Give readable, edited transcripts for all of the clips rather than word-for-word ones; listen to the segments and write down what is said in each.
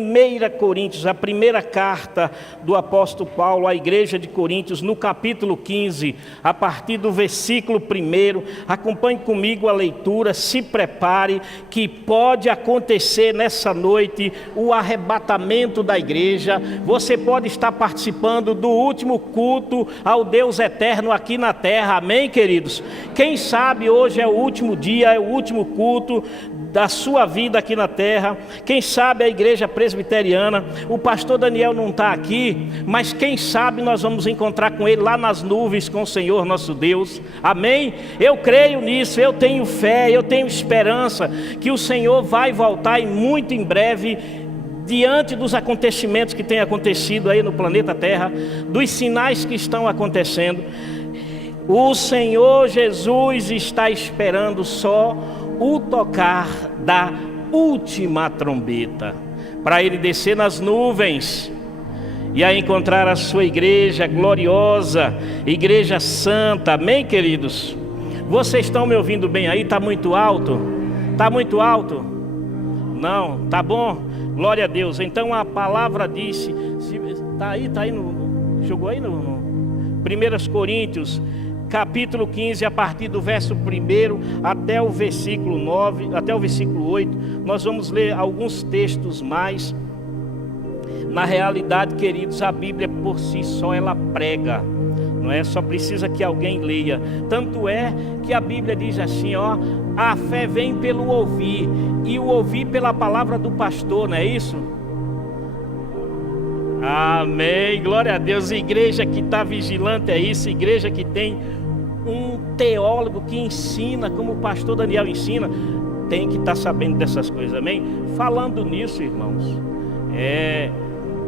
1 Coríntios, a primeira carta do apóstolo Paulo à igreja de Coríntios, no capítulo 15, a partir do versículo 1, acompanhe comigo a leitura, se prepare, que pode acontecer nessa noite o arrebatamento da igreja. Você pode estar participando do último culto ao Deus eterno aqui na terra, amém, queridos? Quem sabe hoje é o último dia, é o último culto da sua vida aqui na terra. Quem sabe a igreja presbiteriana, o pastor Daniel não está aqui, mas quem sabe nós vamos encontrar com ele lá nas nuvens com o Senhor nosso Deus, amém? Eu creio nisso, eu tenho fé, eu tenho esperança que o Senhor vai voltar e muito em breve, diante dos acontecimentos que têm acontecido aí no planeta Terra, dos sinais que estão acontecendo. O Senhor Jesus está esperando só o tocar da última trombeta, para Ele descer nas nuvens e a encontrar a sua igreja gloriosa, igreja santa, amém, queridos? Vocês estão me ouvindo bem aí? Está muito alto? Está muito alto? Não, tá bom? Glória a Deus. Então a palavra disse, está aí, jogou aí no 1 Coríntios, capítulo 15, a partir do verso 1 até o versículo 9, até o versículo 8, nós vamos ler alguns textos mais. Na realidade, queridos, a Bíblia por si só ela prega, não é? Só precisa que alguém leia. Tanto é que a Bíblia diz assim, ó, a fé vem pelo ouvir, e o ouvir pela palavra do pastor, não é isso? Amém, glória a Deus. Igreja que está vigilante é isso, igreja que tem um teólogo que ensina, como o pastor Daniel ensina, tem que estar sabendo dessas coisas, amém? Falando nisso, irmãos,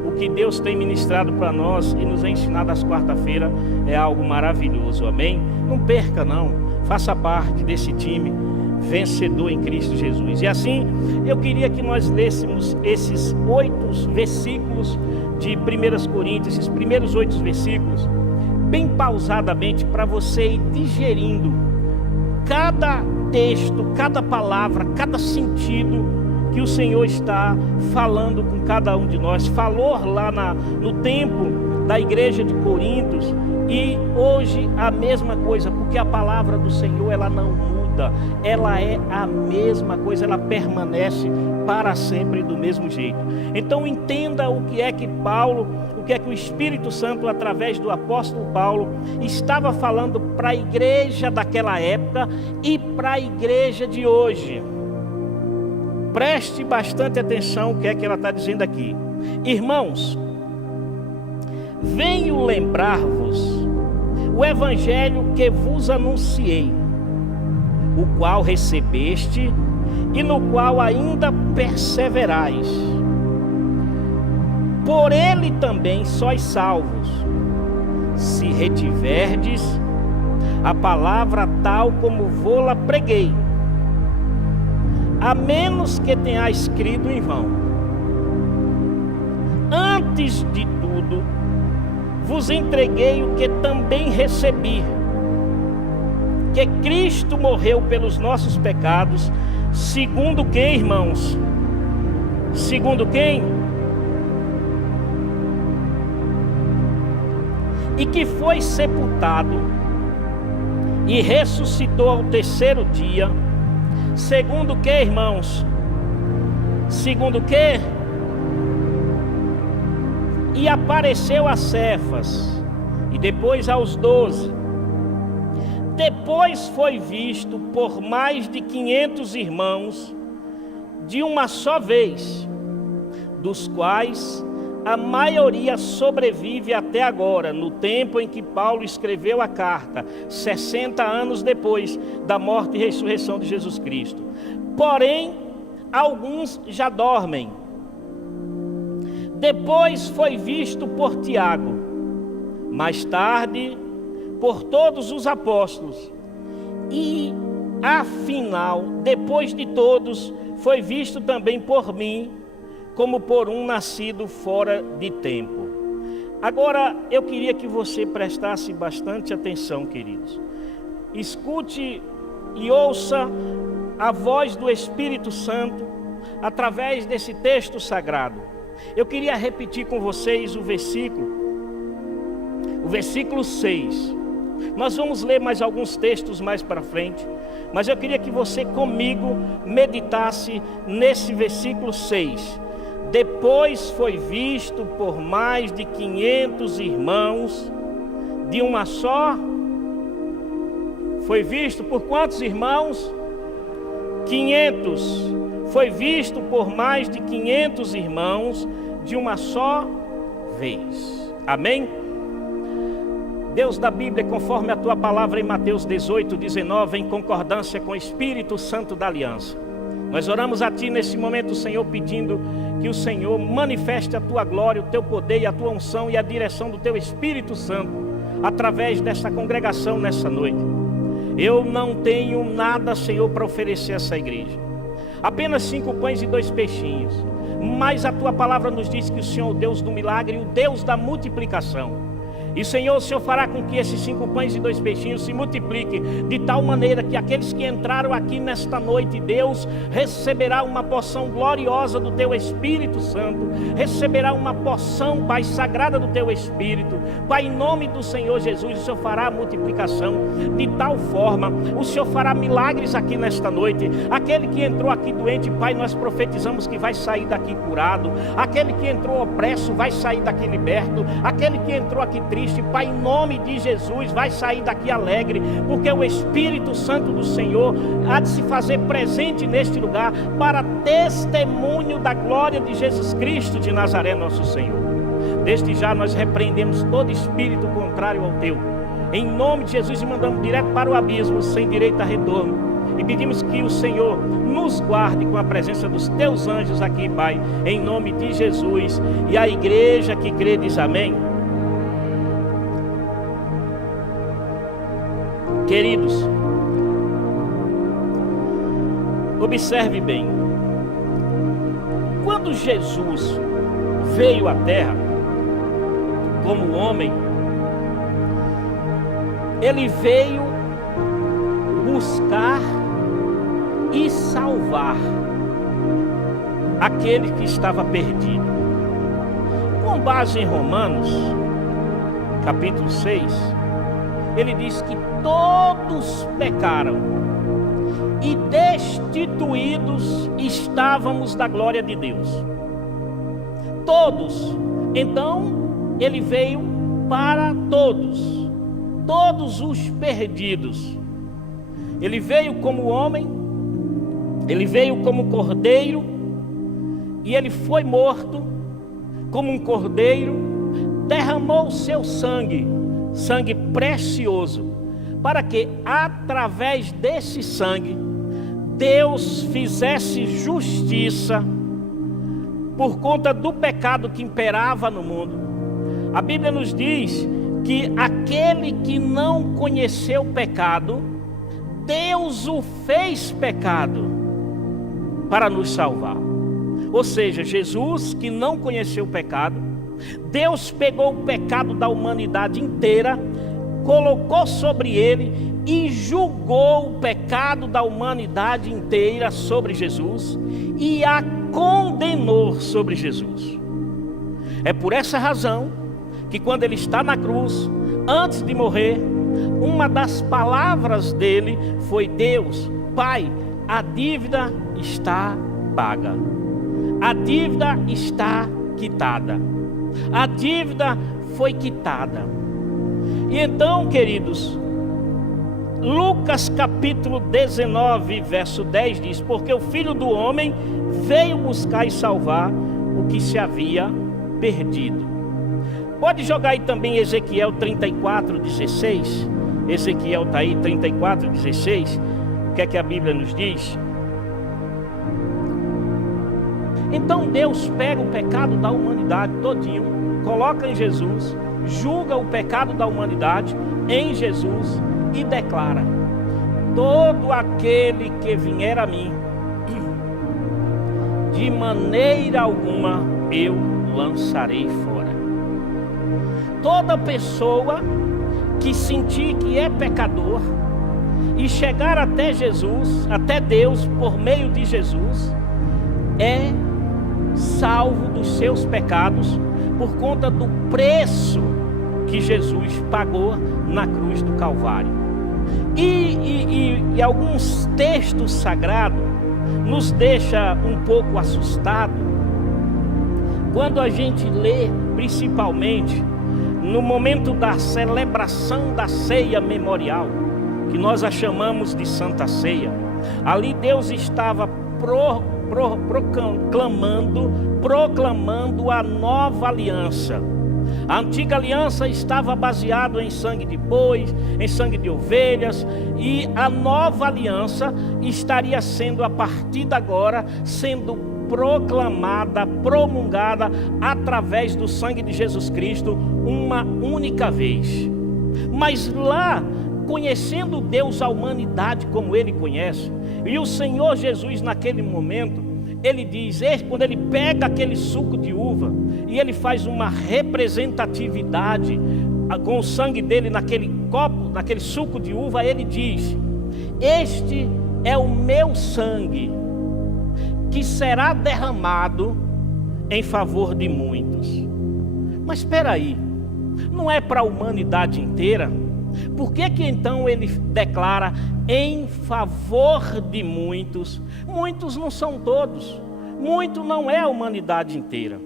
o que Deus tem ministrado para nós e nos ensinado às quarta-feiras é algo maravilhoso, amém? Não perca não, faça parte desse time vencedor em Cristo Jesus. E assim, eu queria que nós lêssemos esses 8 versículos de 1 Coríntios, esses primeiros 8 versículos, bem pausadamente, para você ir digerindo cada texto, cada palavra, cada sentido que o Senhor está falando com cada um de nós. Falou lá no tempo da igreja de Coríntios, e hoje a mesma coisa, porque a palavra do Senhor ela não muda, ela é a mesma coisa, ela permanece para sempre do mesmo jeito. Então entenda o que é que o Espírito Santo, através do apóstolo Paulo, estava falando para a igreja daquela época e para a igreja de hoje. Preste bastante atenção o que é que ela está dizendo aqui. Irmãos, venho lembrar-vos o evangelho que vos anunciei, o qual recebeste e no qual ainda perseverais. Por ele também sois salvos, se retiverdes a palavra tal como vô-la preguei, a menos que tenhais crido em vão. Antes de tudo, vos entreguei o que também recebi, que Cristo morreu pelos nossos pecados, segundo quem, irmãos? Segundo quem? E que foi sepultado e ressuscitou ao terceiro dia, segundo que, irmãos? Segundo que? E apareceu a Cefas, e depois aos 12. Depois foi visto por mais de 500 irmãos, de uma só vez, dos quais a maioria sobrevive até agora, no tempo em que Paulo escreveu a carta, 60 anos depois da morte e ressurreição de Jesus Cristo. Porém, alguns já dormem. Depois foi visto por Tiago, mais tarde por todos os apóstolos, e afinal, depois de todos, foi visto também por mim, como por um nascido fora de tempo. Agora, eu queria que você prestasse bastante atenção, queridos. Escute e ouça a voz do Espírito Santo através desse texto sagrado. Eu queria repetir com vocês o versículo 6. Nós vamos ler mais alguns textos mais para frente, mas eu queria que você comigo meditasse nesse versículo 6. Depois foi visto por mais de 500 irmãos de uma só. Foi visto por quantos irmãos? 500. Foi visto por mais de 500 irmãos de uma só vez. Amém? Deus da Bíblia, conforme a tua palavra em Mateus 18:19, em concordância com o Espírito Santo da Aliança, nós oramos a ti nesse momento, Senhor, pedindo que o Senhor manifeste a tua glória, o teu poder e a tua unção e a direção do teu Espírito Santo através dessa congregação nessa noite. Eu não tenho nada, Senhor, para oferecer a essa igreja, apenas 5 pães e 2 peixinhos, mas a tua palavra nos diz que o Senhor é o Deus do milagre e o Deus da multiplicação. E Senhor, o Senhor fará com que esses 5 pães e 2 peixinhos se multipliquem de tal maneira que aqueles que entraram aqui nesta noite, Deus, receberá uma porção gloriosa do Teu Espírito Santo, receberá uma porção, Pai, sagrada do Teu Espírito. Pai, em nome do Senhor Jesus, o Senhor fará a multiplicação de tal forma, o Senhor fará milagres aqui nesta noite. Aquele que entrou aqui doente, Pai, nós profetizamos que vai sair daqui curado. Aquele que entrou opresso vai sair daqui liberto. Aquele que entrou aqui triste, Pai, em nome de Jesus, vai sair daqui alegre, porque o Espírito Santo do Senhor há de se fazer presente neste lugar para testemunho da glória de Jesus Cristo de Nazaré, nosso Senhor. Desde já nós repreendemos todo espírito contrário ao teu, em nome de Jesus, e mandamos direto para o abismo, sem direito a retorno. E pedimos que o Senhor nos guarde com a presença dos teus anjos aqui, Pai, em nome de Jesus. E a igreja que crê diz amém. Queridos, observe bem. Quando Jesus veio à terra como homem, ele veio buscar e salvar aquele que estava perdido. Com base em Romanos, capítulo 6, ele diz que todos pecaram e destituídos estávamos da glória de Deus. Todos. Então, ele veio para todos, todos os perdidos. Ele veio como homem, ele veio como cordeiro, e ele foi morto como um cordeiro, derramou o seu sangue, sangue precioso, para que através desse sangue Deus fizesse justiça por conta do pecado que imperava no mundo. A Bíblia nos diz que aquele que não conheceu o pecado, Deus o fez pecado para nos salvar. Ou seja, Jesus, que não conheceu o pecado, Deus pegou o pecado da humanidade inteira, colocou sobre ele e julgou o pecado da humanidade inteira sobre Jesus e a condenou sobre Jesus. É por essa razão que quando ele está na cruz, antes de morrer, uma das palavras dele foi: Deus, Pai, a dívida está paga, a dívida está quitada, a dívida foi quitada. E então, queridos, Lucas capítulo 19, verso 10 diz: porque o Filho do Homem veio buscar e salvar o que se havia perdido. Pode jogar aí também Ezequiel 34, 16. Ezequiel está aí, 34, 16. O que é que a Bíblia nos diz? Então Deus pega o pecado da humanidade todinho, coloca em Jesus, julga o pecado da humanidade em Jesus e declara: todo aquele que vier a mim, de maneira alguma eu lançarei fora. Toda pessoa que sentir que é pecador e chegar até Jesus, até Deus por meio de Jesus, é salvo dos seus pecados por conta do preço que Jesus pagou na cruz do Calvário. E alguns textos sagrados nos deixa um pouco assustado quando a gente lê, principalmente no momento da celebração da ceia memorial, que nós a chamamos de Santa Ceia. Ali Deus estava proclamando a nova aliança. A antiga aliança estava baseada em sangue de bois, em sangue de ovelhas, e a nova aliança estaria sendo, a partir de agora, sendo proclamada, promulgada através do sangue de Jesus Cristo uma única vez. Mas lá, conhecendo Deus a humanidade como Ele conhece, e o Senhor Jesus naquele momento, Ele diz, quando Ele pega aquele suco de uva e Ele faz uma representatividade com o sangue dele naquele copo, naquele suco de uva, Ele diz: este é o meu sangue que será derramado em favor de muitos. Mas espera aí, não é para a humanidade inteira? Por que então Ele declara em favor de muitos? Muitos não são todos, muito não é a humanidade inteira.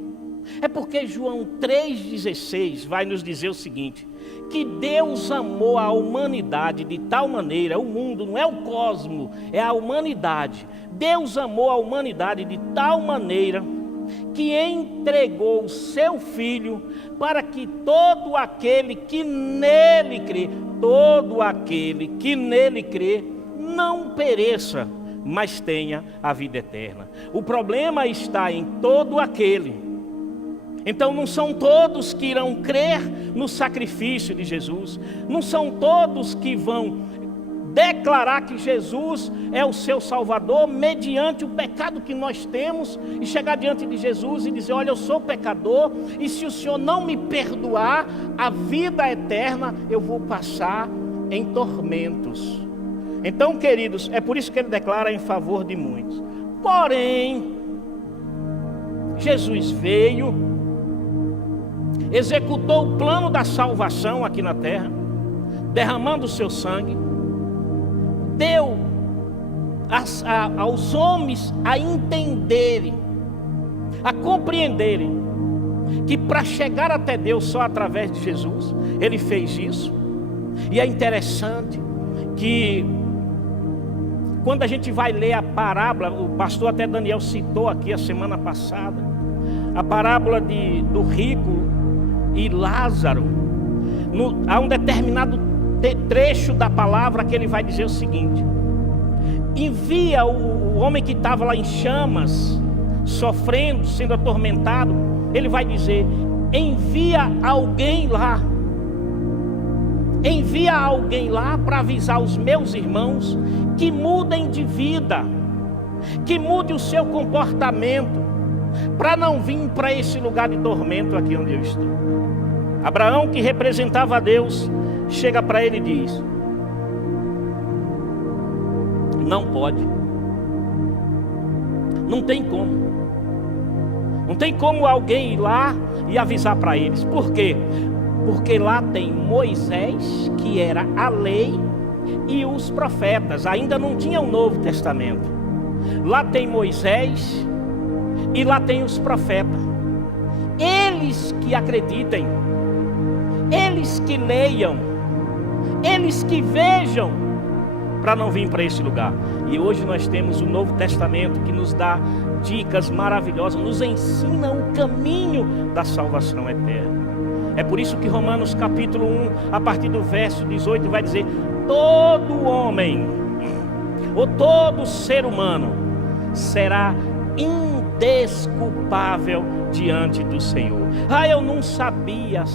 É porque João 3,16 vai nos dizer o seguinte: que Deus amou a humanidade de tal maneira, o mundo não é o cosmo, é a humanidade. Deus amou a humanidade de tal maneira que entregou o seu Filho para que todo aquele que nele crê, não pereça, mas tenha a vida eterna. O problema está em todo aquele. Então não são todos que irão crer no sacrifício de Jesus, não são todos que vão declarar que Jesus é o seu Salvador mediante o pecado que nós temos e chegar diante de Jesus e dizer: olha, eu sou pecador e se o Senhor não me perdoar, a vida eterna eu vou passar em tormentos. Então, queridos, é por isso que ele declara em favor de muitos. Porém, Jesus veio, executou o plano da salvação aqui na terra, derramando o seu sangue, deu aos homens a entenderem, a compreenderem que para chegar até Deus só através de Jesus, Ele fez isso. E é interessante que quando a gente vai ler a parábola, o pastor até Daniel citou aqui a semana passada, a parábola do rico e Lázaro, há um determinado trecho da palavra que ele vai dizer o seguinte: envia o homem que estava lá em chamas, sofrendo, sendo atormentado, ele vai dizer: envia alguém lá para avisar os meus irmãos que mudem de vida, que mude o seu comportamento, para não vir para esse lugar de tormento aqui onde eu estou. Abraão, que representava a Deus, chega para ele e diz: não pode, não tem como alguém ir lá e avisar para eles. Por quê? Porque lá tem Moisés, que era a lei, e os profetas. Ainda não tinha o Novo Testamento. Lá tem Moisés e lá tem os profetas. Eles que acreditem, eles que leiam, eles que vejam, para não vir para esse lugar. E hoje nós temos o Novo Testamento que nos dá dicas maravilhosas, nos ensina o caminho da salvação eterna. É por isso que Romanos capítulo 1, a partir do verso 18, vai dizer: todo homem, ou todo ser humano, será indesculpável diante do Senhor. Ah, eu não sabia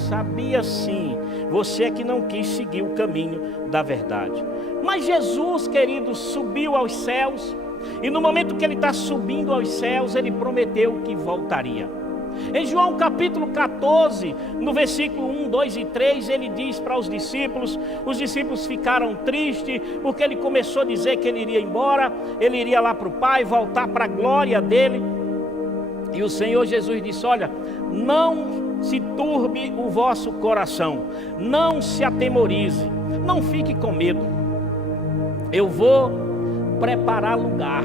sim. Você é que não quis seguir o caminho da verdade. Mas Jesus, querido, subiu aos céus, e no momento que ele está subindo aos céus, ele prometeu que voltaria. Em João capítulo 14, no versículo 1, 2 e 3, ele diz para os discípulos ficaram tristes, porque ele começou a dizer que ele iria embora, ele iria lá para o Pai, voltar para a glória dele. E o Senhor Jesus disse: olha, não se turbe o vosso coração, não se atemorize, não fique com medo. Eu vou preparar lugar.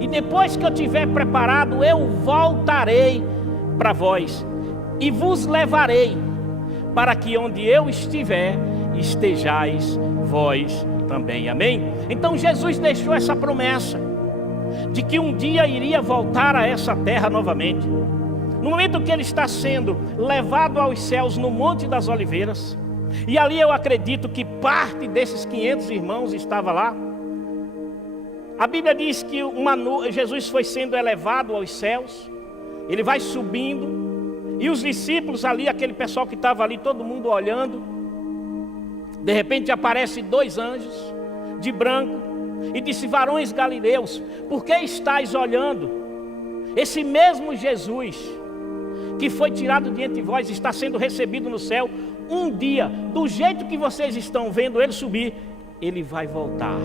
E depois que eu tiver preparado, eu voltarei para vós e vos levarei, para que onde eu estiver, estejais vós também. Amém? Então Jesus deixou essa promessa de que um dia iria voltar a essa terra novamente. No momento que ele está sendo levado aos céus no Monte das Oliveiras, e ali eu acredito que parte desses 500 irmãos estava lá. A Bíblia diz que Jesus foi sendo elevado aos céus, ele vai subindo, e os discípulos ali, aquele pessoal que estava ali, todo mundo olhando. De repente aparecem 2 anjos de branco e disse: varões galileus, por que estáis olhando? Esse mesmo Jesus que foi tirado de entre vós está sendo recebido no céu. Um dia, do jeito que vocês estão vendo ele subir, ele vai voltar.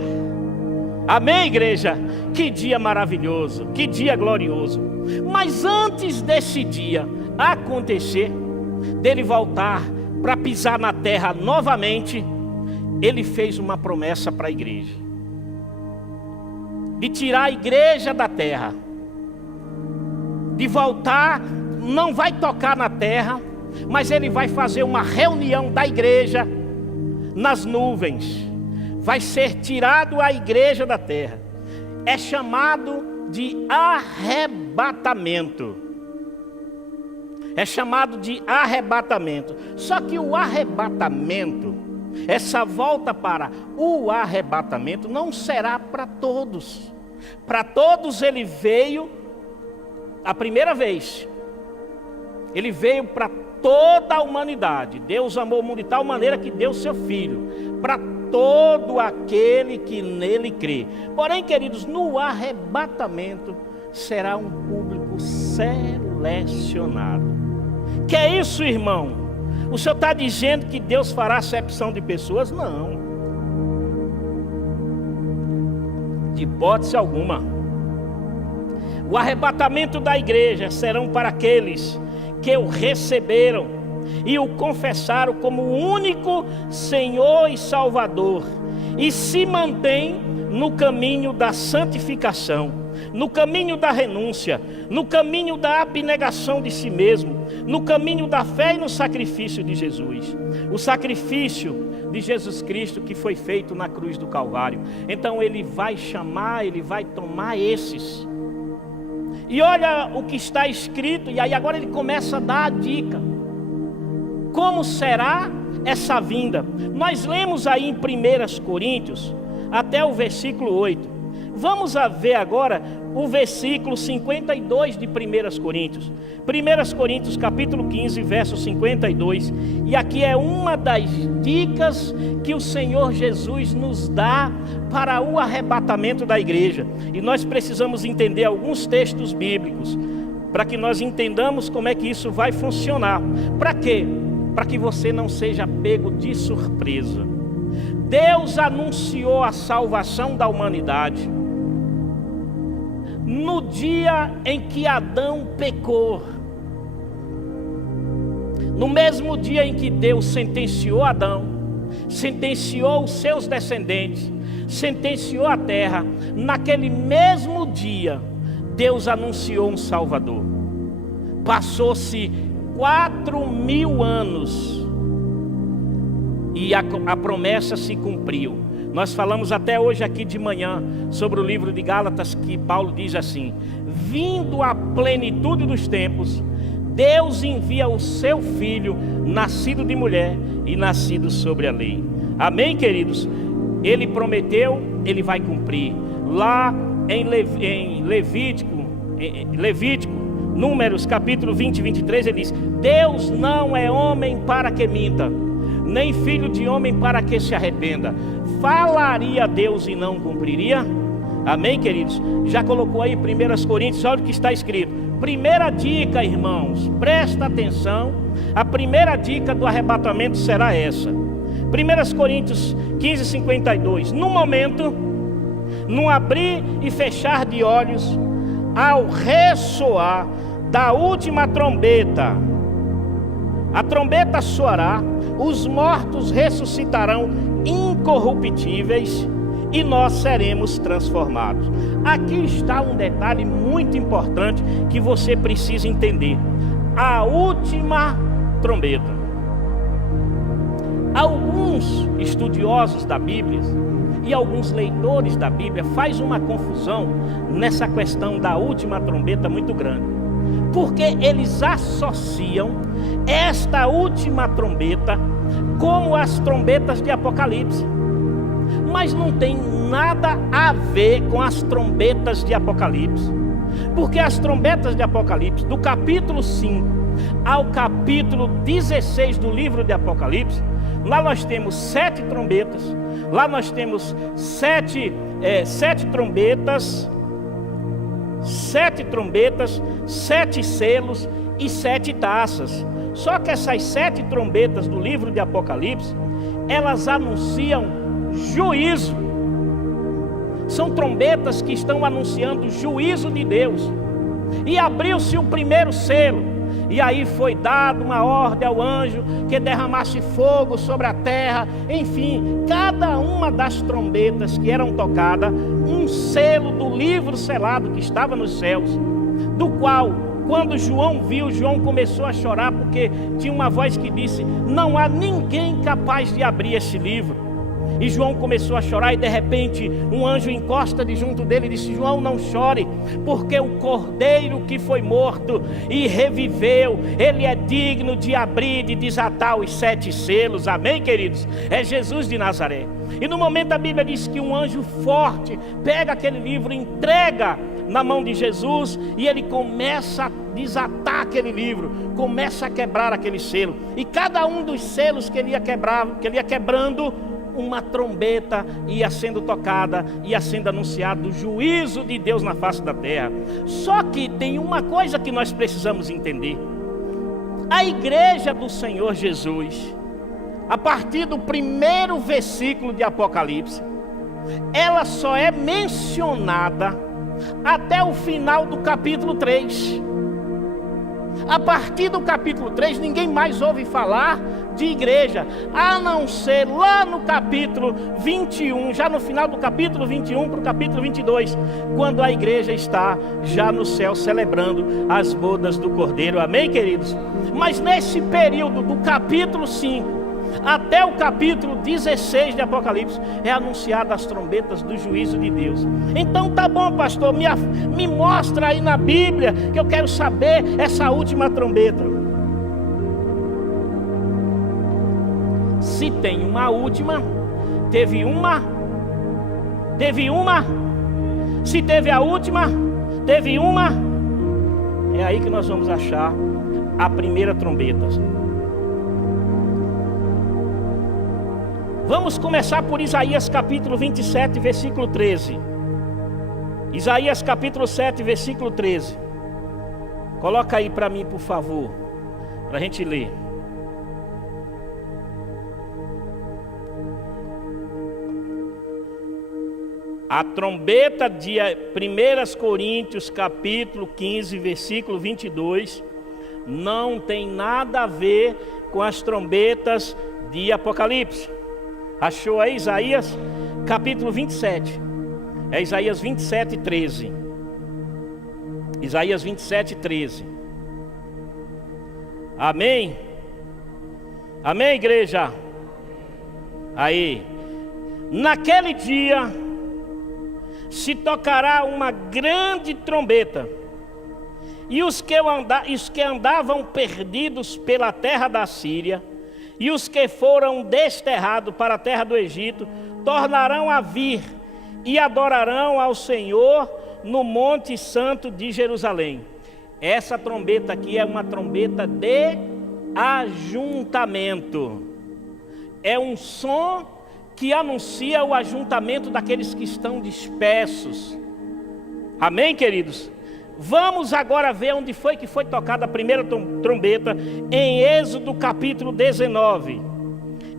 Amém, igreja? Que dia maravilhoso, que dia glorioso. Mas antes desse dia acontecer, dele voltar para pisar na terra novamente, ele fez uma promessa para a igreja, de tirar a igreja da terra, de voltar. Não vai tocar na terra, mas ele vai fazer uma reunião da igreja nas nuvens. Vai ser tirado a igreja da terra. É chamado de arrebatamento. É chamado de arrebatamento. Só que o arrebatamento, essa volta para o arrebatamento, não será para todos. Para todos ele veio a primeira vez. Ele veio para toda a humanidade. Deus amou o mundo de tal maneira que deu seu Filho para todo aquele que nele crê. Porém, queridos, no arrebatamento será um público selecionado. Que é isso, irmão? O senhor está dizendo que Deus fará acepção de pessoas? Não, de hipótese alguma. O arrebatamento da igreja serão para aqueles que o receberam e o confessaram como o único Senhor e Salvador, e se mantém no caminho da santificação, no caminho da renúncia, no caminho da abnegação de si mesmo, no caminho da fé e no sacrifício de Jesus. O sacrifício de Jesus Cristo que foi feito na cruz do Calvário. Então ele vai chamar, ele vai tomar esses. E olha o que está escrito, e aí agora ele começa a dar a dica. Como será essa vinda? Nós lemos aí em 1 Coríntios, até o versículo 8. Vamos ver agora o versículo 52 de 1 Coríntios. 1 Coríntios capítulo 15, verso 52. E aqui é uma das dicas que o Senhor Jesus nos dá para o arrebatamento da igreja. E nós precisamos entender alguns textos bíblicos, para que nós entendamos como é que isso vai funcionar. Para quê? Para que você não seja pego de surpresa. Deus anunciou a salvação da humanidade no dia em que Adão pecou. No mesmo dia em que Deus sentenciou Adão, sentenciou os seus descendentes, sentenciou a terra, naquele mesmo dia Deus anunciou um Salvador. Passou-se 4.000 anos e a promessa se cumpriu. Nós falamos até hoje aqui de manhã sobre o livro de Gálatas, que Paulo diz assim: vindo a plenitude dos tempos, Deus envia o seu Filho, nascido de mulher e nascido sobre a lei. Amém, queridos? Ele prometeu, ele vai cumprir. Lá em Levítico, Números capítulo 20 e 23, ele diz: Deus não é homem para que minta, nem filho de homem para que se arrependa. Falaria Deus e não cumpriria? Amém, queridos? Já colocou aí 1 Coríntios, olha o que está escrito. Primeira dica, irmãos, presta atenção. A primeira dica do arrebatamento será essa. 1 Coríntios 15, 52. No momento, num abrir e fechar de olhos, ao ressoar da última trombeta, a trombeta soará, os mortos ressuscitarão incorruptíveis e nós seremos transformados. Aqui está um detalhe muito importante que você precisa entender: a última trombeta. Alguns estudiosos da Bíblia e alguns leitores da Bíblia fazem uma confusão nessa questão da última trombeta muito grande, porque eles associam esta última trombeta como as trombetas de Apocalipse, mas não tem nada a ver com as trombetas de Apocalipse, porque as trombetas de Apocalipse, do capítulo 5 ao capítulo 16 do livro de Apocalipse, lá nós temos 7 trombetas, lá nós temos 7 trombetas, 7 selos e 7 taças. Só que essas 7 trombetas do livro de Apocalipse, elas anunciam juízo. São trombetas que estão anunciando o juízo de Deus. E abriu-se o primeiro selo, e aí foi dada uma ordem ao anjo que derramasse fogo sobre a terra. Enfim, cada uma das trombetas que eram tocadas, um selo do livro selado que estava nos céus, do qual, quando João viu, João começou a chorar, porque tinha uma voz que disse: não há ninguém capaz de abrir esse livro. E João começou a chorar, e de repente um anjo encosta de junto dele e disse: João, não chore, porque o cordeiro que foi morto e reviveu, ele é digno de abrir e de desatar os 7 selos. Amém, queridos? É Jesus de Nazaré. E no momento a Bíblia diz que um anjo forte pega aquele livro, entrega na mão de Jesus, e ele começa a desatar aquele livro, começa a quebrar aquele selo. E cada um dos selos que ele ia quebrando, uma trombeta ia sendo tocada, ia sendo anunciado o juízo de Deus na face da terra. Só que tem uma coisa que nós precisamos entender: a igreja do Senhor Jesus, a partir do primeiro versículo de Apocalipse, ela só é mencionada até o final do capítulo 3. A partir do capítulo 3, ninguém mais ouve falar de igreja, a não ser lá no capítulo 21, já no final do capítulo 21 para o capítulo 22, quando a igreja está já no céu celebrando as bodas do Cordeiro. Amém, queridos? Mas nesse período do capítulo 5 até o capítulo 16 de Apocalipse, é anunciada as trombetas do juízo de Deus. Então tá bom, pastor, me mostra aí na Bíblia, que eu quero saber essa última trombeta. Se tem uma última, teve uma. Se teve a última, teve uma. É aí que nós vamos achar a primeira trombeta. Vamos começar por Isaías capítulo 27, versículo 13. Isaías capítulo 7, versículo 13. Coloca aí para mim, por favor, para a gente ler. A trombeta de 1 Coríntios capítulo 15, versículo 22, não tem nada a ver com as trombetas de Apocalipse. Achou aí Isaías capítulo 27? É Isaías 27, 13. Isaías 27, 13. Amém? Amém, igreja? Aí, naquele dia se tocará uma grande trombeta, e os que andavam perdidos pela terra da Síria, e os que foram desterrados para a terra do Egito, tornarão a vir e adorarão ao Senhor no Monte Santo de Jerusalém. Essa trombeta aqui é uma trombeta de ajuntamento. É um som que anuncia o ajuntamento daqueles que estão dispersos. Amém, queridos? Vamos agora ver onde foi que foi tocada a primeira trombeta, em Êxodo capítulo 19.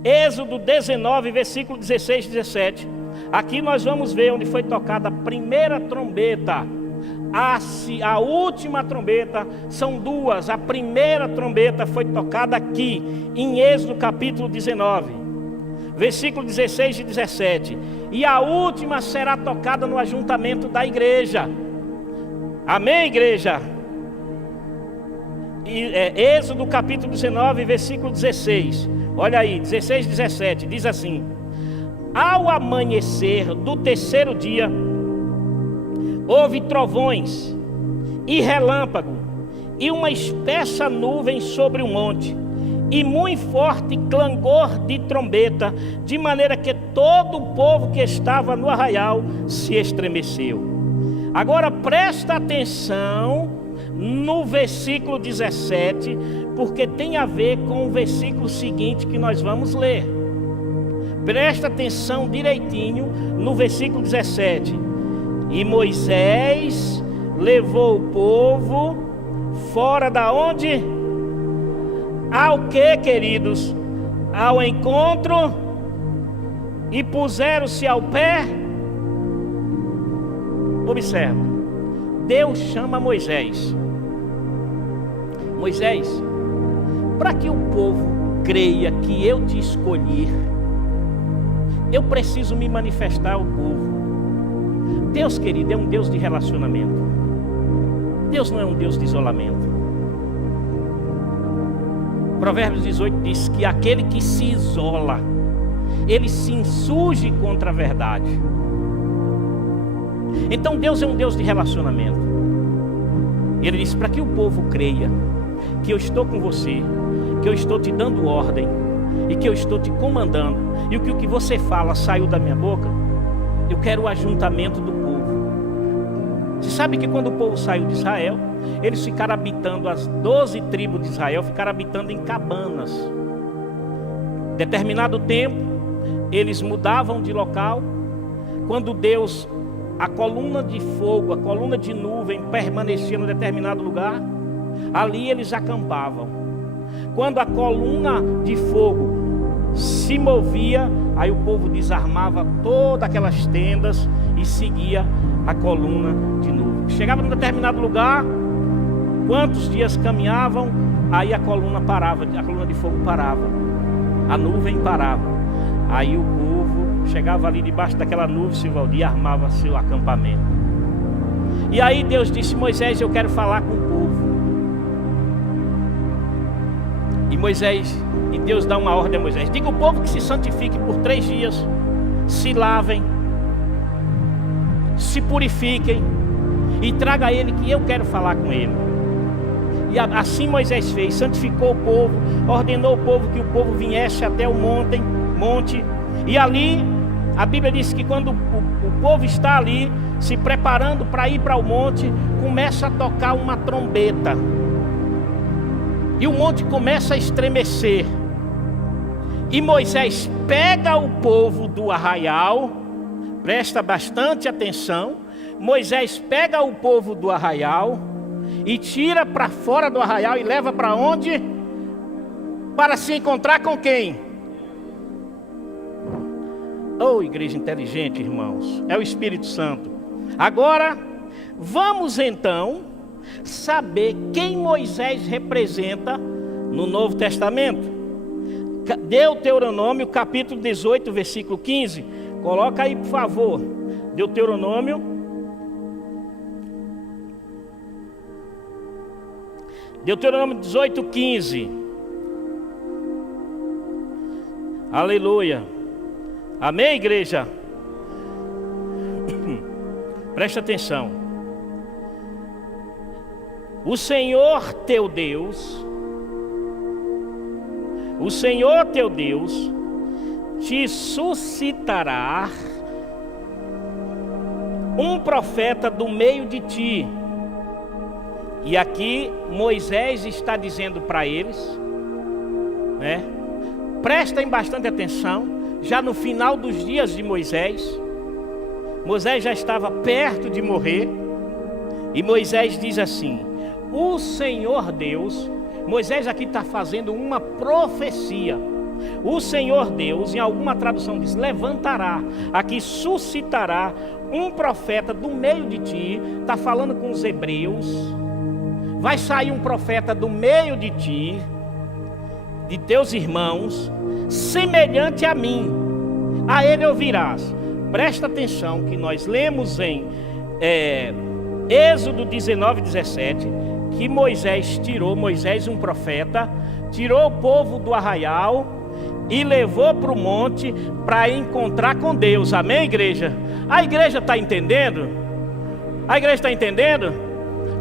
Êxodo 19, versículo 16 e 17. Aqui nós vamos ver onde foi tocada a primeira trombeta. a última trombeta, são duas. A primeira trombeta foi tocada aqui, em Êxodo capítulo 19, versículo 16 e 17. E a última será tocada no ajuntamento da igreja. Amém, igreja? Êxodo capítulo 19, versículo 16. Olha aí, 16 e 17, diz assim: ao amanhecer do terceiro dia, houve trovões e relâmpago, e uma espessa nuvem sobre o monte, e muito forte clangor de trombeta, de maneira que todo o povo que estava no arraial se estremeceu. Agora presta atenção no versículo 17, porque tem a ver com o versículo seguinte que nós vamos ler. Presta atenção direitinho no versículo 17. E Moisés levou o povo fora da onde? Ao que, queridos? Ao encontro, e puseram-se ao pé. Observa, Deus chama Moisés. Moisés, para que o povo creia que eu te escolhi, eu preciso me manifestar ao povo. Deus, querido, é um Deus de relacionamento. Deus não é um Deus de isolamento. Provérbios 18 diz que aquele que se isola, ele se insurge contra a verdade. Então Deus é um Deus de relacionamento. Ele diz para que o povo creia que eu estou com você, que eu estou te dando ordem e que eu estou te comandando, e o que você fala saiu da minha boca. Eu quero o ajuntamento do povo. Você sabe que quando o povo saiu de Israel, eles ficaram habitando, as 12 tribos de Israel ficaram habitando em cabanas. Determinado tempo, eles mudavam de local. Quando Deus, a coluna de fogo, a coluna de nuvem permanecia em determinado lugar, ali eles acampavam. Quando a coluna de fogo se movia, aí o povo desarmava todas aquelas tendas e seguia a coluna de nuvem. Chegava em determinado lugar, quantos dias caminhavam, aí a coluna parava, a coluna de fogo parava, a nuvem parava. Aí o povo chegava ali debaixo daquela nuvem, Silvaldo, e armava seu acampamento. E aí Deus disse: Moisés, eu quero falar com o povo. E Deus dá uma ordem a Moisés: diga ao povo que se santifique por 3 dias, se lavem, se purifiquem, e traga a ele que eu quero falar com ele. E assim Moisés fez, santificou o povo, ordenou o povo que o povo viesse até o monte, e ali, a Bíblia diz que quando o povo está ali, se preparando para ir para o monte, começa a tocar uma trombeta, e o monte começa a estremecer, e Moisés pega o povo do arraial, presta bastante atenção, Moisés pega o povo do arraial, e tira para fora do arraial e leva para onde? Para se encontrar com quem? Oh, igreja inteligente, irmãos, é o Espírito Santo. Agora, vamos então saber quem Moisés representa no Novo Testamento. Deuteronômio capítulo 18, versículo 15. Coloca aí, por favor. Deuteronômio 18, 15. Aleluia. Amém, igreja? Presta atenção. O Senhor teu Deus, te suscitará um profeta do meio de ti. E aqui Moisés está dizendo para eles, né? Prestem bastante atenção. Já no final dos dias de Moisés já estava perto de morrer. E Moisés diz assim: o Senhor Deus, Moisés aqui está fazendo uma profecia. O Senhor Deus, em alguma tradução diz, levantará, aqui suscitará um profeta do meio de ti. Está falando com os hebreus. Vai sair um profeta do meio de ti, de teus irmãos, semelhante a mim. A ele ouvirás. Presta atenção que nós lemos em Êxodo 19, 17, que Moisés, um profeta, tirou o povo do arraial e levou para o monte para encontrar com Deus. Amém, igreja? A igreja está entendendo? A igreja está entendendo?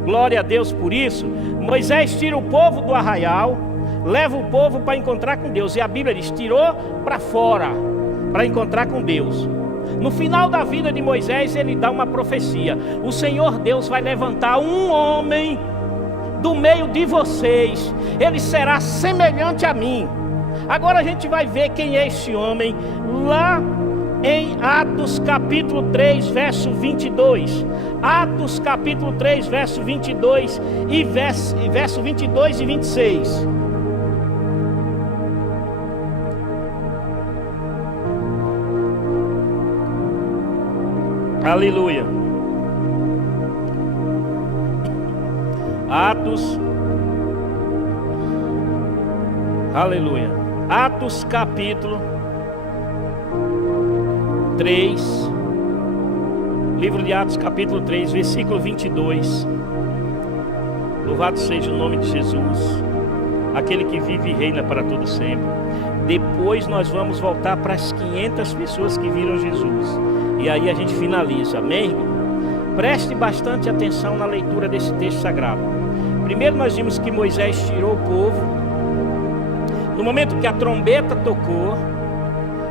Glória a Deus por isso. Moisés tira o povo do arraial, leva o povo para encontrar com Deus. E a Bíblia diz, tirou para fora, para encontrar com Deus. No final da vida de Moisés, ele dá uma profecia. O Senhor Deus vai levantar um homem do meio de vocês. Ele será semelhante a mim. Agora a gente vai ver quem é esse homem lá em Atos capítulo 3, verso 22. Atos capítulo 3, verso 22 e verso 22 e 26. Aleluia. Atos. Aleluia. Atos capítulo 3. Livro de Atos capítulo 3, versículo 22. Louvado seja o nome de Jesus, aquele que vive e reina para todo sempre. Depois nós vamos voltar para as 500 pessoas que viram Jesus. E aí a gente finaliza, amém? Preste bastante atenção na leitura desse texto sagrado. Primeiro nós vimos que Moisés tirou o povo. No momento que a trombeta tocou,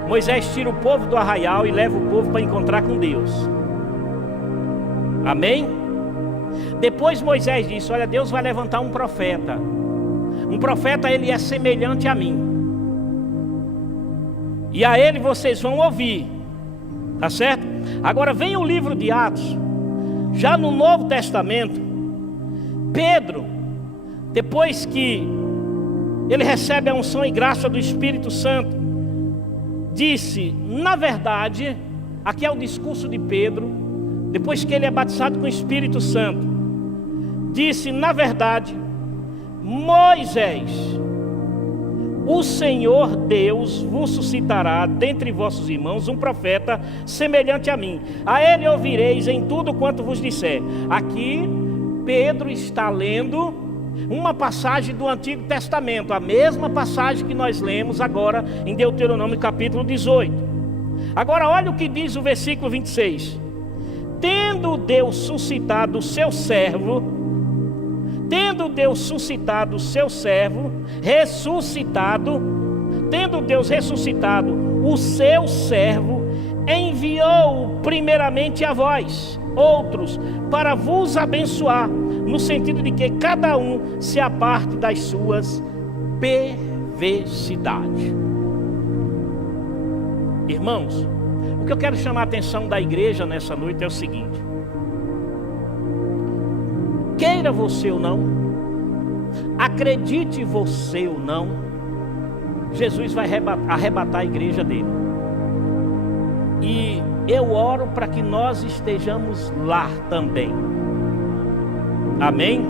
Moisés tira o povo do arraial e leva o povo para encontrar com Deus. Amém? Depois Moisés disse, olha, Deus vai levantar um profeta. Um profeta, ele é semelhante a mim. E a ele vocês vão ouvir. Tá certo? Agora vem o livro de Atos. Já no Novo Testamento, Pedro, depois que ele recebe a unção e graça do Espírito Santo, disse, na verdade, aqui é o discurso de Pedro, depois que ele é batizado com o Espírito Santo, disse, na verdade, Moisés, o Senhor Deus vos suscitará dentre vossos irmãos um profeta semelhante a mim. A ele ouvireis em tudo quanto vos disser. Aqui Pedro está lendo uma passagem do Antigo Testamento, a mesma passagem que nós lemos agora em Deuteronômio capítulo 18. Agora olha o que diz o versículo 26. Tendo Deus suscitado o seu servo, ressuscitado, tendo Deus ressuscitado o seu servo, enviou primeiramente a vós, outros, para vos abençoar, no sentido de que cada um se aparte das suas perversidades. Irmãos, o que eu quero chamar a atenção da igreja nessa noite é o seguinte: queira você ou não, acredite você ou não, Jesus vai arrebatar a igreja dele. E eu oro para que nós estejamos lá também. Amém?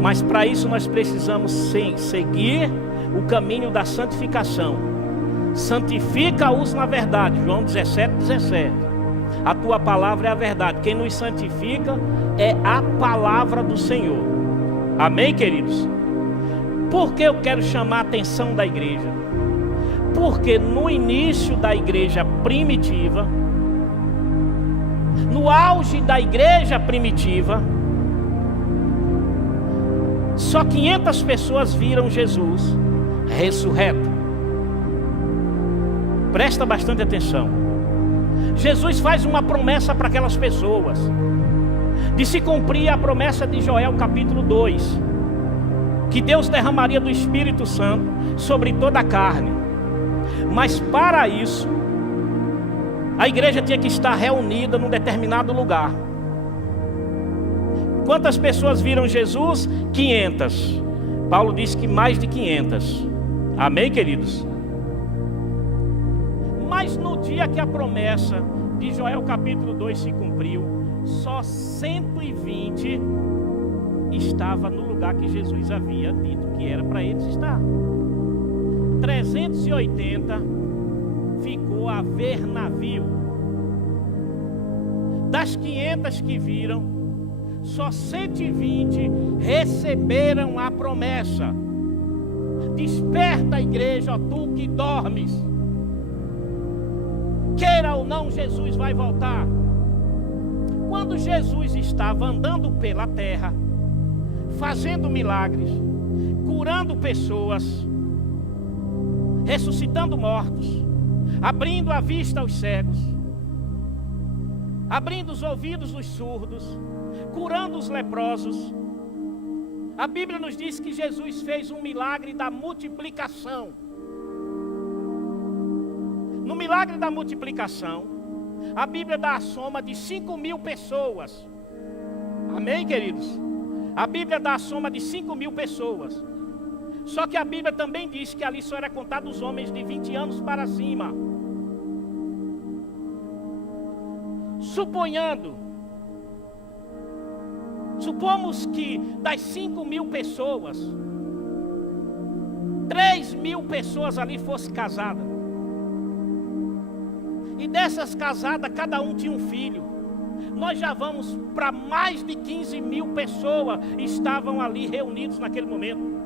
Mas para isso nós precisamos seguir o caminho da santificação. Santifica-os na verdade, João 17, 17. A tua palavra é a verdade. Quem nos santifica é a palavra do Senhor. Amém, queridos? Por que eu quero chamar a atenção da igreja? Porque no início da igreja primitiva, no auge da igreja primitiva, só 500 pessoas viram Jesus ressurreto. Presta bastante atenção. Jesus faz uma promessa para aquelas pessoas, de se cumprir a promessa de Joel capítulo 2, que Deus derramaria do Espírito Santo sobre toda a carne. Mas para isso, a igreja tinha que estar reunida num determinado lugar. Quantas pessoas viram Jesus? 500. Paulo disse que mais de 500. Amém, queridos? Mas no dia que a promessa de Joel capítulo 2 se cumpriu. Só 120 estava no lugar que Jesus havia dito que era para eles estar. 380 ficou a ver navio. Das 500 que viram, só 120 receberam a promessa. Desperta, igreja, ó tu que dormes. Queira ou não, Jesus vai voltar. Quando Jesus estava andando pela terra, fazendo milagres, curando pessoas, ressuscitando mortos, abrindo a vista aos cegos, abrindo os ouvidos dos surdos, curando os leprosos, a Bíblia nos diz que Jesus fez um milagre da multiplicação. No milagre da multiplicação, a Bíblia dá a soma de 5.000 pessoas. Amém, queridos? A Bíblia dá a soma de 5.000 pessoas. Só que a Bíblia também diz que ali só era contado os homens de 20 anos para cima. Supomos que das 5.000 pessoas, 3.000 pessoas ali fossem casadas. E dessas casadas, cada um tinha um filho. Nós já vamos para mais de 15.000 pessoas estavam ali reunidos naquele momento.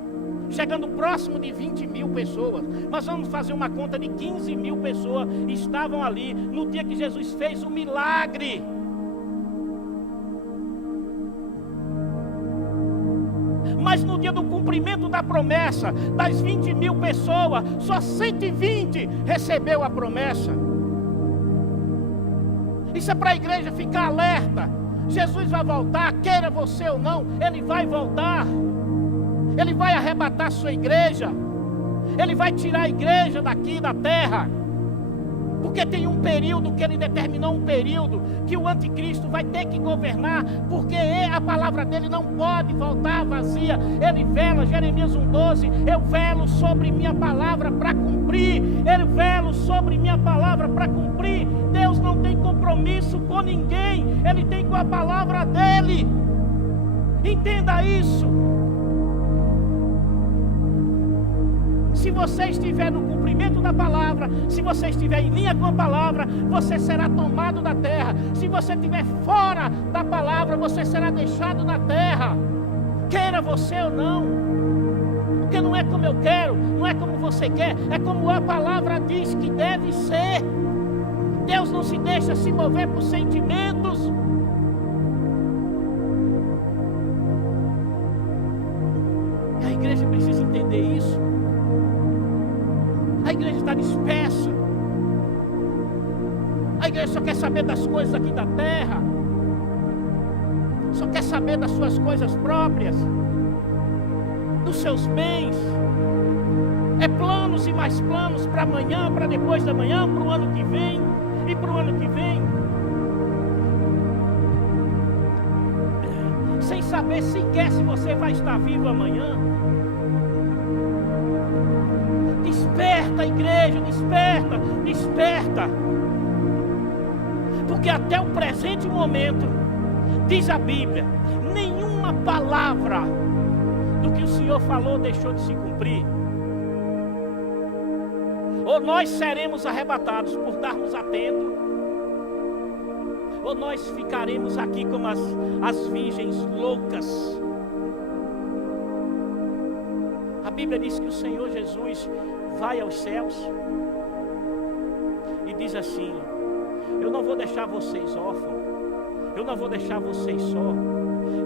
Chegando próximo de 20.000 pessoas. Nós vamos fazer uma conta de 15.000 pessoas estavam ali no dia que Jesus fez o milagre. Mas no dia do cumprimento da promessa, das 20.000 pessoas, só 120 recebeu a promessa. Isso é para a igreja ficar alerta. Jesus vai voltar, queira você ou não, Ele vai voltar. Ele vai arrebatar a sua igreja. Ele vai tirar a igreja daqui da terra. Porque tem um período que Ele determinou, um período que o anticristo vai ter que governar, porque a palavra dele não pode voltar vazia. Ele vela, Jeremias 1,12, eu velo sobre minha palavra para cumprir. Eu velo sobre minha palavra para cumprir. Deus não tem compromisso com ninguém, Ele tem com a palavra dele. Entenda isso. Se você estiver no cumprimento da palavra, se você estiver em linha com a palavra, você será tomado da terra. Se você estiver fora da palavra, você será deixado na terra. Queira você ou não. Porque não é como eu quero, não é como você quer, é como a palavra diz que deve ser. Deus não se deixa se mover por sentimentos. E a igreja precisa entender isso. A igreja está dispersa. A igreja só quer saber das coisas aqui da terra. Só quer saber das suas coisas próprias, dos seus bens. É planos e mais planos para amanhã, para depois da manhã, para o ano que vem e para o ano que vem. Sem saber sequer se você vai estar vivo amanhã. Desperta, igreja, desperta, desperta. Porque até o presente momento, diz a Bíblia, nenhuma palavra do que o Senhor falou deixou de se cumprir. Ou nós seremos arrebatados por darmos atento, ou nós ficaremos aqui como as virgens loucas. A Bíblia diz que o Senhor Jesus vai aos céus e diz assim: eu não vou deixar vocês órfãos, eu não vou deixar vocês só,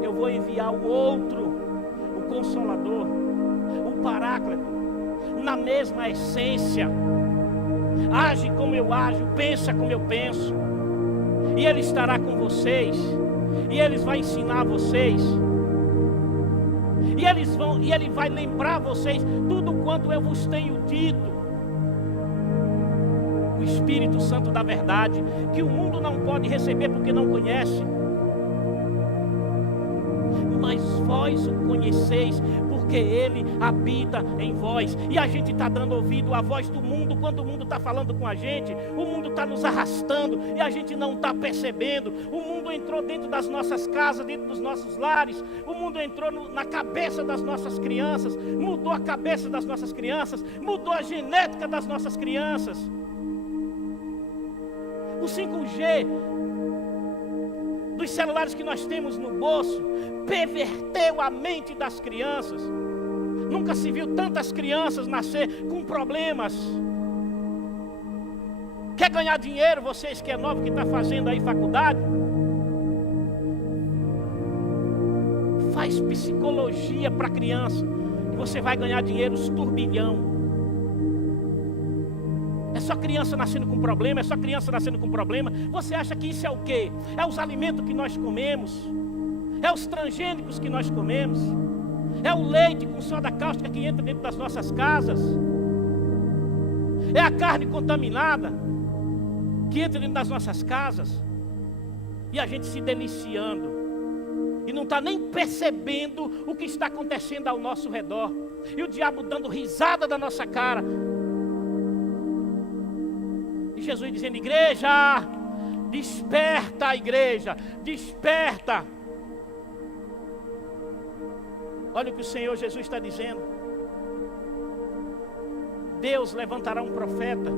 eu vou enviar o outro, o Consolador, o Paráclito, na mesma essência, age como eu ajo, pensa como eu penso, e Ele estará com vocês, e Ele vai ensinar vocês. E Ele vai lembrar vocês tudo quanto eu vos tenho dito. O Espírito Santo da verdade, que o mundo não pode receber porque não conhece. Mas vós o conheceis, porque porque Ele habita em vós. E a gente está dando ouvido à voz do mundo, quando o mundo está falando com a gente, o mundo está nos arrastando e a gente não está percebendo. O mundo entrou dentro das nossas casas, dentro dos nossos lares, o mundo entrou na cabeça das nossas crianças, mudou a cabeça das nossas crianças, mudou a genética das nossas crianças. O 5G dos celulares que nós temos no bolso perverteu a mente das crianças. Nunca se viu tantas crianças nascer com problemas. Quer ganhar dinheiro, vocês que é novo, que está fazendo aí faculdade? Faz psicologia para criança, que você vai ganhar dinheiro, os turbilhão. É só criança nascendo com problema, é só criança nascendo com problema. Você acha que isso é o quê? É os alimentos que nós comemos, é os transgênicos que nós comemos, é o leite com soda cáustica que entra dentro das nossas casas, é a carne contaminada que entra dentro das nossas casas, e a gente se deliciando, e não está nem percebendo o que está acontecendo ao nosso redor, e o diabo dando risada da nossa cara. E Jesus dizendo: igreja, desperta a igreja, desperta. Olha o que o Senhor Jesus está dizendo. Deus levantará um profeta,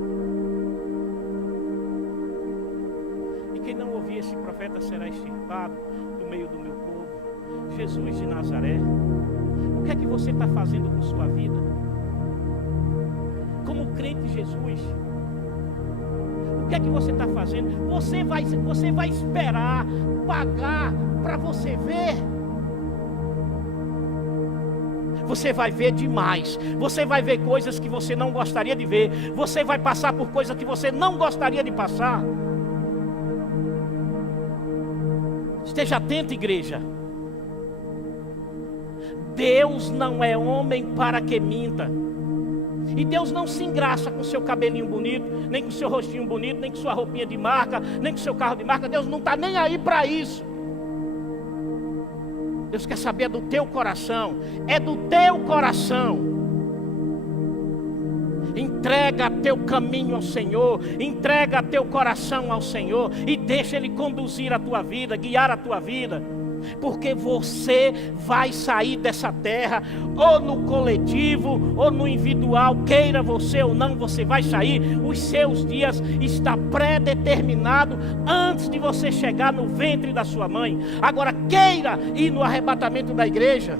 e quem não ouvir esse profeta será extirpado do meio do meu povo. Jesus de Nazaré. O que é que você está fazendo com sua vida? Como crente em Jesus, o que é que você está fazendo? Você vai esperar pagar para você ver? Você vai ver demais. Você vai ver coisas que você não gostaria de ver. Você vai passar por coisas que você não gostaria de passar. Esteja atento, igreja. Deus não é homem para que minta. E Deus não se engraça com seu cabelinho bonito, nem com seu rostinho bonito, nem com sua roupinha de marca, nem com seu carro de marca. Deus não está nem aí para isso. Deus quer saber do teu coração. É do teu coração. Entrega teu caminho ao Senhor, entrega teu coração ao Senhor e deixa Ele conduzir a tua vida, guiar a tua vida. Porque você vai sair dessa terra, ou no coletivo, ou no individual, queira você ou não, você vai sair. Os seus dias estão pré-determinados antes de você chegar no ventre da sua mãe. Agora queira ir no arrebatamento da igreja,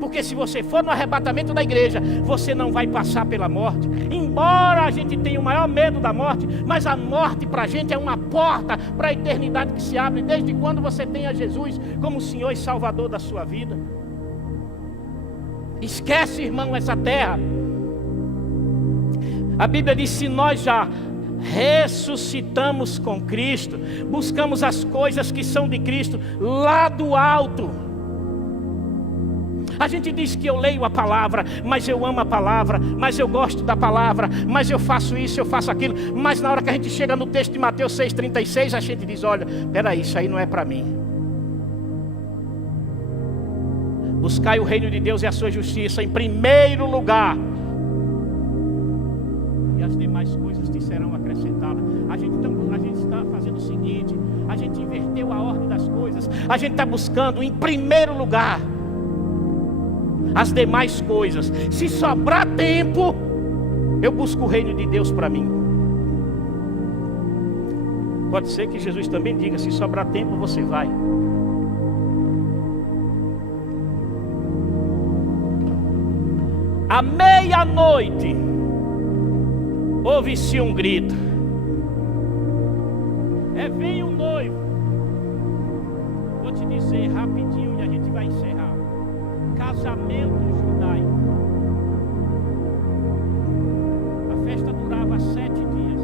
porque se você for no arrebatamento da igreja, você não vai passar pela morte. Embora a gente tenha o maior medo da morte, mas a morte para a gente é uma porta para a eternidade que se abre, desde quando você tenha Jesus como Senhor e Salvador da sua vida. Esquece, irmão, essa terra. A Bíblia diz: se nós já ressuscitamos com Cristo, buscamos as coisas que são de Cristo lá do alto. A gente diz que eu leio a palavra, mas eu amo a palavra, mas eu gosto da palavra, mas eu faço isso, eu faço aquilo. Mas na hora que a gente chega no texto de Mateus 6,36, a gente diz: olha, peraí, isso aí não é para mim. Buscai o reino de Deus e a sua justiça em primeiro lugar, e as demais coisas te serão acrescentadas. A gente está fazendo o seguinte: a gente inverteu a ordem das coisas. A gente está buscando em primeiro lugar as demais coisas. Se sobrar tempo, eu busco o reino de Deus para mim. Pode ser que Jesus também diga: se sobrar tempo, você vai. À meia-noite, ouve-se um grito: vem o noivo. Vou te dizer rapidinho e a gente vai encerrar. Casamento judaico. A festa durava 7 dias.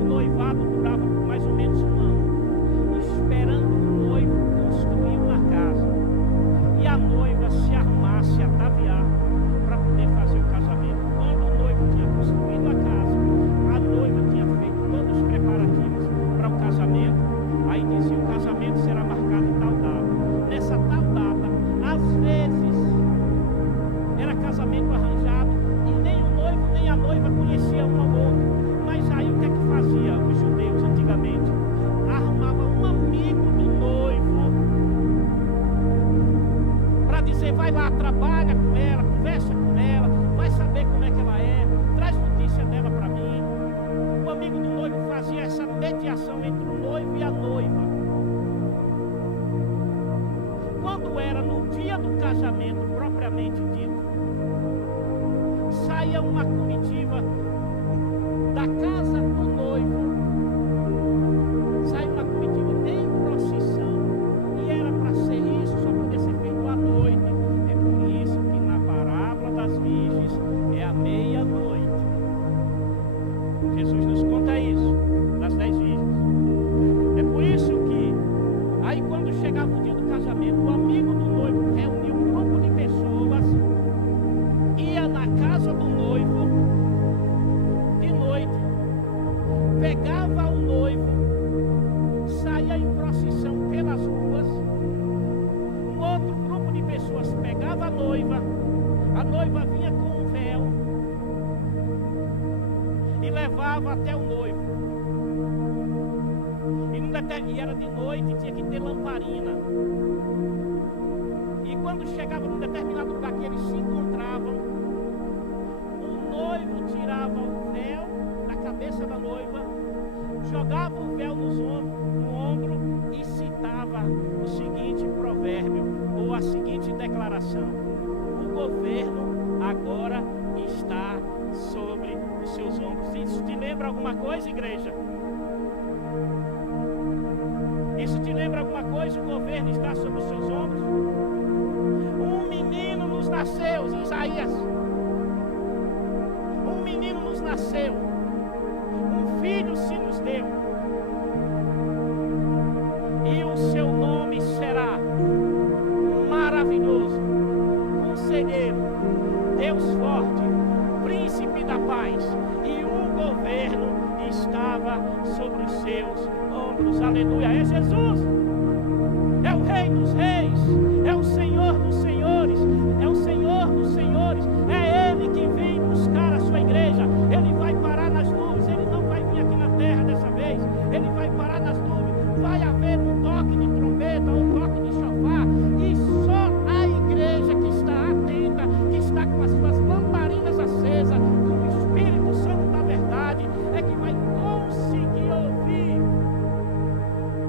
O noivado durava por mais ou menos 1 ano, esperando o noivo construir uma casa e a noiva se arrumar, se ataviar para poder fazer o casamento. Quando o noivo tinha construído a casa, a noiva tinha feito todos os preparativos para o casamento. Aí dizia: o casamento será marcado em tal data. Nessa tal data, às vezes casamento arranjado, e nem o noivo nem a noiva conheciam um ao outro. Mas aí o que é que fazia os judeus antigamente? Arrumava um amigo do noivo para dizer: vai lá, trabalha com ela, conversa com ela, vai saber como é que ela é, traz notícia dela para mim. O amigo do noivo fazia essa mediação entre o noivo e a noiva. Quando era no dia do casamento propriamente dito, saía uma comitiva da casa do noivo, saía uma comitiva em procissão, e era para ser isso, só podia ser feito à noite. É por isso que na parábola das virgens é à meia-noite. Jesus nos conta isso, das 10 virgens. É por isso que aí quando chegava o dia do casamento, o amigo do noivo reunia um grupo de pessoas, ia na casa do noivo de noite, pegava o noivo, saía em procissão pelas ruas. Um outro grupo de pessoas pegava a noiva vinha com um véu e levava até o noivo. E era de noite, tinha que ter lamparina. E quando chegava num determinado lugar que eles se encontravam, o noivo tirava o véu da cabeça da noiva, jogava o véu no ombro e citava o seguinte provérbio, ou a seguinte declaração: o governo agora está sobre os seus ombros. Isso te lembra alguma coisa, igreja? Isso te lembra alguma coisa? O governo está sobre os seus ombros. Um menino nos nasceu, Isaías. Um menino nos nasceu. Um filho se nos deu. E o seu nome será Maravilhoso, Conselheiro, Deus Forte, Príncipe da Paz. E o governo estava sobre os seus ombros. Aleluia, é Jesus, é o Rei dos Reis, é o Senhor dos Senhores, é o Senhor dos Senhores, é Ele que vem buscar a sua igreja. Ele vai parar nas nuvens, Ele não vai vir aqui na terra dessa vez, Ele vai parar nas nuvens. Vai haver um toque de trombeta, um toque de chofar, e só a igreja que está atenta, que está com as suas lamparinas acesas, com o Espírito Santo da verdade, é que vai conseguir ouvir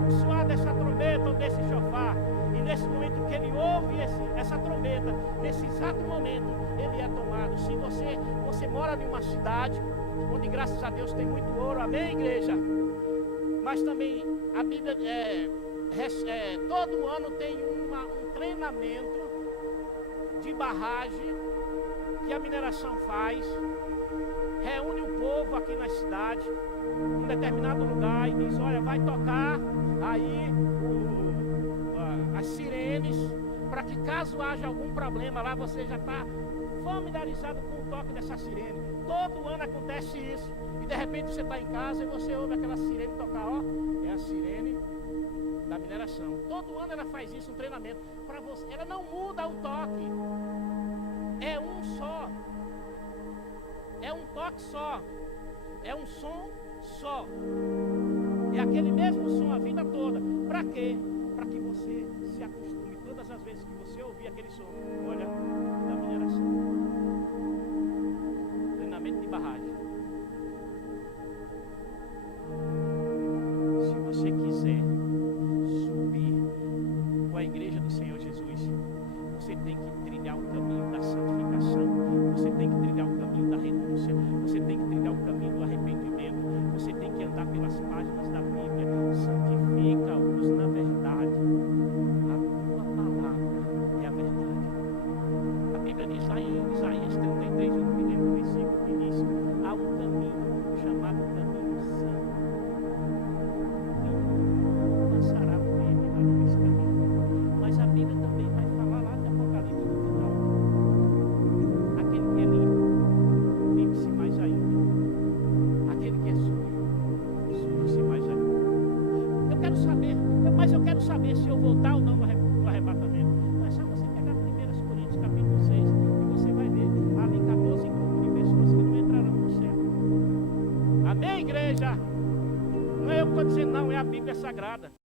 o soar dessa trombeta ou desse chofar. E nesse momento que ele ouve essa trombeta, nesse exato momento, ele é tomado. Se você mora em uma cidade onde, graças a Deus, tem muito ouro, amém, igreja? Mas também a Bíblia todo ano tem um treinamento de barragem que a mineração faz. Reúne o povo aqui na cidade, em um determinado lugar, e diz: olha, vai tocar aí as sirenes, para que caso haja algum problema lá, você já está familiarizado com o toque dessa sirene. Todo ano acontece isso. E de repente você está em casa e você ouve aquela sirene tocar, ó, é a sirene da mineração. Todo ano ela faz isso, um treinamento para você. Ela não muda o toque, é um só, é um toque só, é um som só, é aquele mesmo som a vida toda. Para quê? Para que você se acostume todas as vezes que você ouvir aquele som, olha, da mineração. Treinamento de barragem. Se você quiser subir com a igreja do Senhor Jesus, você tem que trilhar o caminho da santificação, você tem que trilhar o caminho da renúncia, você tem que trilhar o caminho do arrependimento, você tem que andar pelas páginas da Bíblia. Santifica-os na verdade, a tua palavra é a verdade. A Bíblia diz lá em Isaías 33, eu não me lembro do versículo que diz: há um caminho chamado caminho santo, nenhum passará por ele para esse caminho. Mas a Bíblia também vai falar lá de Apocalipse no final: aquele que é limpo, limpe-se mais ainda; aquele que é sujo, suje-se mais ainda. Eu quero saber se eu voltar ou não no arrebatamento. Não é só você pegar 1 Coríntios capítulo 6 e você vai Bíblia Sagrada.